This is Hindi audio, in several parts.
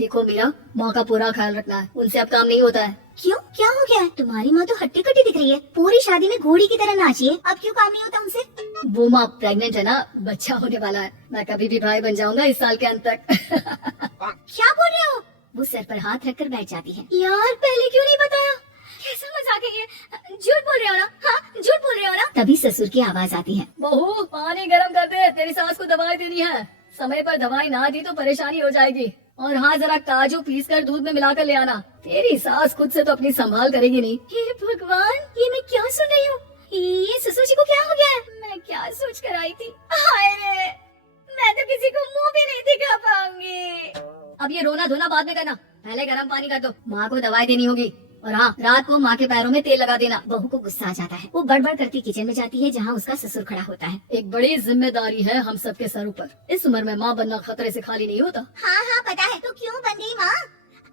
देखो मीरा, माँ का पूरा ख्याल रखना है, उनसे अब काम नहीं होता है। क्यों, क्या हो गया है? तुम्हारी माँ तो हट्टी कट्टी दिख रही है, पूरी शादी में घोड़ी की तरह नाची है, अब क्यों काम नहीं होता उनसे? वो माँ प्रेग्नेंट है ना, बच्चा होने वाला है, मैं कभी भी भाई बन जाऊंगा इस साल के अंत तक। क्या बोल रहे हो? वो सर पर हाथ रखकर बैठ जाती है। यार पहले क्यों नहीं बताया? कैसा मजाक है ये? झूठ बोल रहे हो ना? हाँ, झूठ बोल रहे हो ना? तभी ससुर की आवाज आती है। बहू पानी गर्म कर दे, तेरी सास को दवाई देनी है। समय पर दवाई ना दी तो परेशानी हो जाएगी। और हाँ, जरा काजू पीस कर दूध में मिलाकर ले आना। तेरी सास खुद से तो अपनी संभाल करेगी नहीं। हे भगवान, ये मैं क्या सुन रही हूँ? ये ससुर जी को क्या हो गया है? मैं क्या सोच कर आई थी? हाय रे, मैं तो किसी को मुंह भी नहीं दिखा पाऊंगी। अब ये रोना धोना बाद में करना, पहले गर्म पानी कर दो, माँ को दवाई देनी होगी। और हाँ, रात को माँ के पैरों में तेल लगा देना। बहू को गुस्सा आ जाता है, वो बड़बड़ करती किचन में जाती है जहाँ उसका ससुर खड़ा होता है। एक बड़ी जिम्मेदारी है हम सबके सर ऊपर। इस उम्र में माँ बनना खतरे से खाली नहीं होता। हाँ हाँ पता है, तो क्यों बन गई माँ?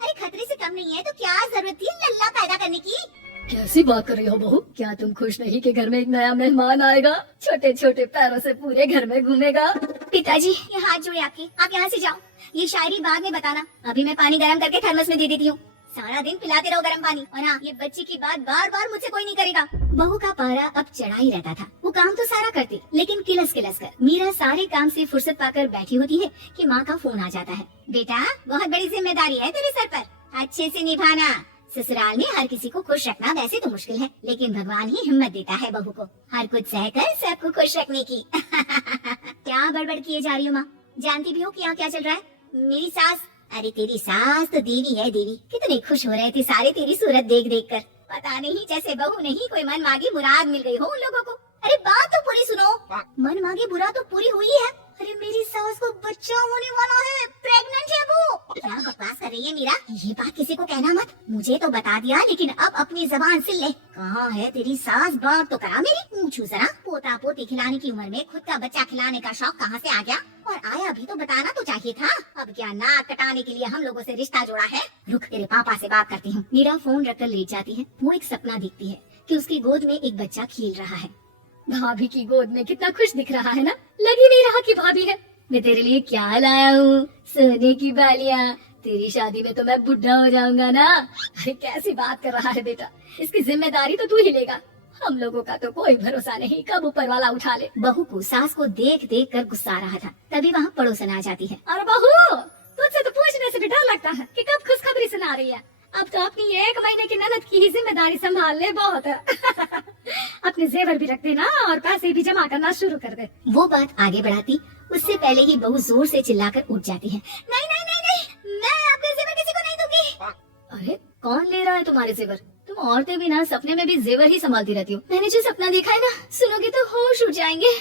अरे खतरे से कम नहीं है तो क्या जरूरत थी लल्ला पैदा करने की? कैसी बात कर रही हो बहू? क्या तुम खुश नहीं कि घर में एक नया मेहमान आएगा, छोटे छोटे पैरों से पूरे घर में घूमेगा? पिताजी ये हाथ जोड़े आपके, आप यहाँ से जाओ, ये शायरी बाद में बताना, अभी मैं पानी गर्म करके थर्मस में दे देती हूँ। सारा दिन पिलाते रहो गर्म पानी। और हाँ, ये बच्चे की बात बार बार मुझसे कोई नहीं करेगा। बहू का पारा अब चढ़ा ही रहता था। वो काम तो सारा करती, लेकिन किलस किलस कर। मीरा सारे काम से फुर्सत पाकर बैठी होती है कि माँ का फोन आ जाता है। बेटा, बहुत बड़ी जिम्मेदारी है तेरे सर पर, अच्छे से निभाना। ससुराल में हर किसी को खुश रखना वैसे तो मुश्किल है, लेकिन भगवान ही हिम्मत देता है बहू को हर कुछ सहकर सबको खुश रखने की। क्या बड़बड़ किए जा रही हो माँ? जानती भी हो कि यहाँ क्या चल रहा है? मेरी सास, अरे तेरी सास तो देवी है देवी, कितने खुश हो रहे थे सारे तेरी सूरत देख देख कर। पता नहीं जैसे बहू नहीं कोई मन मांगी मुराद मिल गई हो उन लोगों को। अरे बात तो पूरी सुनो। मन मांगी मुराद तो पूरी हुई है। अरे मेरी सास को बच्चा होने वाला है, प्रेग्नेंट है वो। क्या बकवास कर रही है मीरा? ये बात किसी को कहना मत। मुझे तो बता दिया, लेकिन अब अपनी जबान सिल ले। कहाँ है तेरी सास? बात तो करा मेरी। पूछू जरा, पोता पोती खिलाने की उम्र में खुद का बच्चा खिलाने का शौक कहाँ से आ गया? और आया भी तो बताना तो चाहिए था। अब क्या नाक कटाने के लिए हम लोगों से रिश्ता जोड़ा है? रुक, तेरे पापा से बात करती हूँ। मीरा फोन रखकर लेट जाती है। वो एक सपना देखती है कि उसकी गोद में एक बच्चा खेल रहा है। भाभी की गोद में कितना खुश दिख रहा है ना, लग ही नहीं रहा कि भाभी है। मैं तेरे लिए क्या लाया हूँ, सोने की बालियाँ। तेरी शादी में तो मैं बुढ़ा हो जाऊंगा ना। अरे कैसी बात कर रहा है बेटा, इसकी जिम्मेदारी तो तू ही लेगा। हम लोगों का तो कोई भरोसा नहीं, कब ऊपर वाला उठा ले। बहू को सास को देख देख कर गुस्सा आ रहा था, तभी वहाँ पड़ोसन आ जाती है। अरे बहू, तुझसे तो पूछने से भी डर लगता है कि कब खुशखबरी सुना रही है। अब तो अपनी 1 महीने की ननद की ही जिम्मेदारी संभाल ले, बहुत है। अपने जेवर भी रख देना और पैसे भी जमा करना शुरू कर दे। वो बात आगे बढ़ाती, उससे पहले ही बहू जोर से चिल्लाकर उठ जाती है। नहीं नहीं नहीं नहीं, मैं आपके जेवर किसी को नहीं दूंगी। अरे कौन ले रहा है तुम्हारे जेवर? तुम औरतें भी ना सपने में भी जेवर ही संभालती रहती हो। मैंने जो सपना देखा है ना, सुनोगे तो होश उड़ जाएंगे।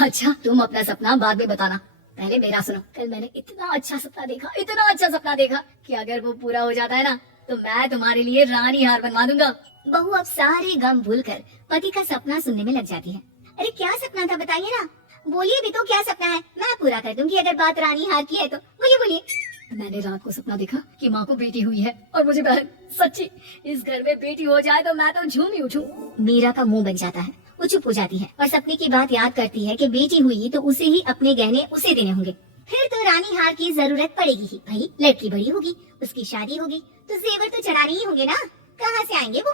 अच्छा, तुम अपना सपना बाद में बताना, पहले मेरा सुनो। कल मैंने इतना अच्छा सपना देखा, इतना अच्छा सपना देखा कि अगर वो पूरा हो जाता है ना तो मैं तुम्हारे लिए रानी हार बनवा दूंगा। बहू अब सारे गम भूलकर पति का सपना सुनने में लग जाती है। अरे क्या सपना था बताइए ना, बोलिए भी तो, क्या सपना है? मैं पूरा कर दूंगी अगर बात रानी हार की है तो। बोलिए बोलिए। मैंने रात को सपना देखा कि माँ को बेटी हुई है और मुझे बहन। सच्ची, इस घर में बेटी हो जाए तो मैं तो झूम ही उठूं। मीरा का मुंह बन जाता है, वो चुप हो जाती है और सपने की बात याद करती है कि बेटी हुई तो उसे ही अपने गहने उसे देने होंगे। फिर तो रानी हार की जरूरत पड़ेगी ही भाई, लड़की बड़ी होगी, उसकी शादी होगी तो जेवर तो चढ़ाने ही होंगे ना, कहाँ से आएंगे वो?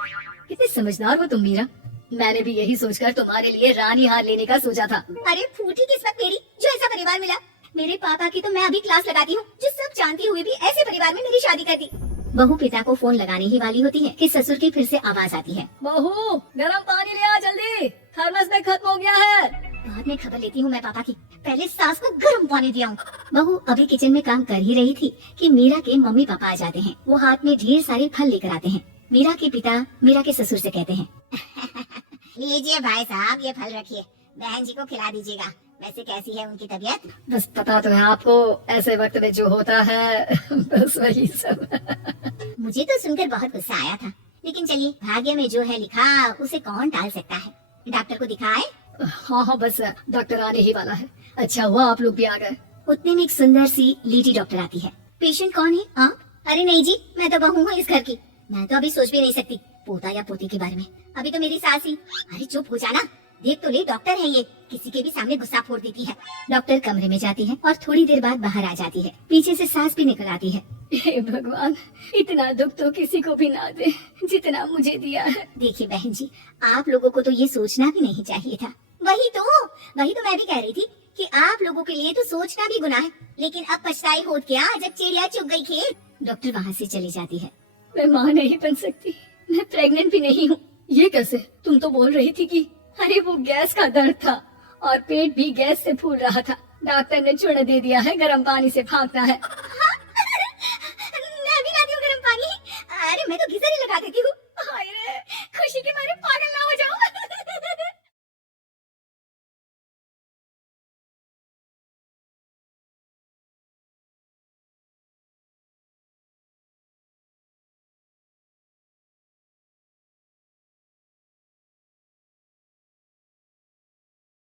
कितने समझदार हो तुम मीरा। मैंने भी यही सोचकर तुम्हारे लिए रानी हार लेने का सोचा था। अरे फूटी किस्मत मेरी जो ऐसा परिवार मिला। मेरे पापा की तो मैं अभी क्लास लगाती हूँ, जो सब जानती हुई भी ऐसे परिवार में मेरी शादी कर दी। बहू पिता को फोन लगाने ही वाली होती है कि ससुर की फिर से आवाज आती है। बहू गरम पानी ले आ जल्दी, थर्मस में खत्म हो गया है। बाद में खबर लेती हूँ मैं पापा की, पहले सास को गर्म पानी दिया हूँ। बहू अभी किचन में काम कर ही रही थी कि मीरा के मम्मी पापा आ जाते हैं। वो हाथ में ढेर सारे फल लेकर आते हैं। मीरा के पिता मीरा के ससुर से कहते हैं, लीजिए भाई साहब, ये फल रखिए, बहन जी को खिला दीजिएगा। वैसे कैसी है उनकी तबीयत? बस पता तो है आपको, ऐसे वक्त में जो होता है बस वही सब। मुझे तो सुनकर बहुत गुस्सा आया था, लेकिन चलिए, भाग्य में जो है लिखा उसे कौन टाल सकता है। डॉक्टर को दिखाए? हाँ हाँ, बस डॉक्टर आने ही वाला है। अच्छा हुआ आप लोग भी आ गए। उतने में एक सुंदर सी लेडी डॉक्टर आती है। पेशेंट कौन है आप? अरे नहीं जी, मैं तो बहू हूँ इस घर की, मैं तो अभी सोच भी नहीं सकती पोता या पोती के बारे में। अभी तो मेरी सास ही। अरे चुप हो जाना, देख तो ले, डॉक्टर है ये। किसी के भी सामने गुस्सा फोड़ देती है। डॉक्टर कमरे में जाती है और थोड़ी देर बाद बाहर आ जाती है। पीछे से सांस भी निकल आती है। हे भगवान, इतना दुख तो किसी को भी ना दे जितना मुझे दिया है। देखिए बहन जी, आप लोगों को तो ये सोचना भी नहीं चाहिए था। वही तो मैं भी कह रही थी कि आप लोगों के लिए तो सोचना भी गुनाह है, लेकिन अब पछताई होत क्या जब चिड़िया चुग गई खेत। डॉक्टर वहाँ से चली जाती है। मैं माँ नहीं बन सकती, मैं प्रेग्नेंट भी नहीं हूँ। ये कैसे? तुम तो बोल रही थी कि अरे वो गैस का दर्द था और पेट भी गैस से फूल रहा था। डॉक्टर ने चूना दे दिया है, गर्म पानी से भागना है। मैं भी लाती हूँ गर्म पानी। अरे मैं तो गीजर ही लगा देती हूँ।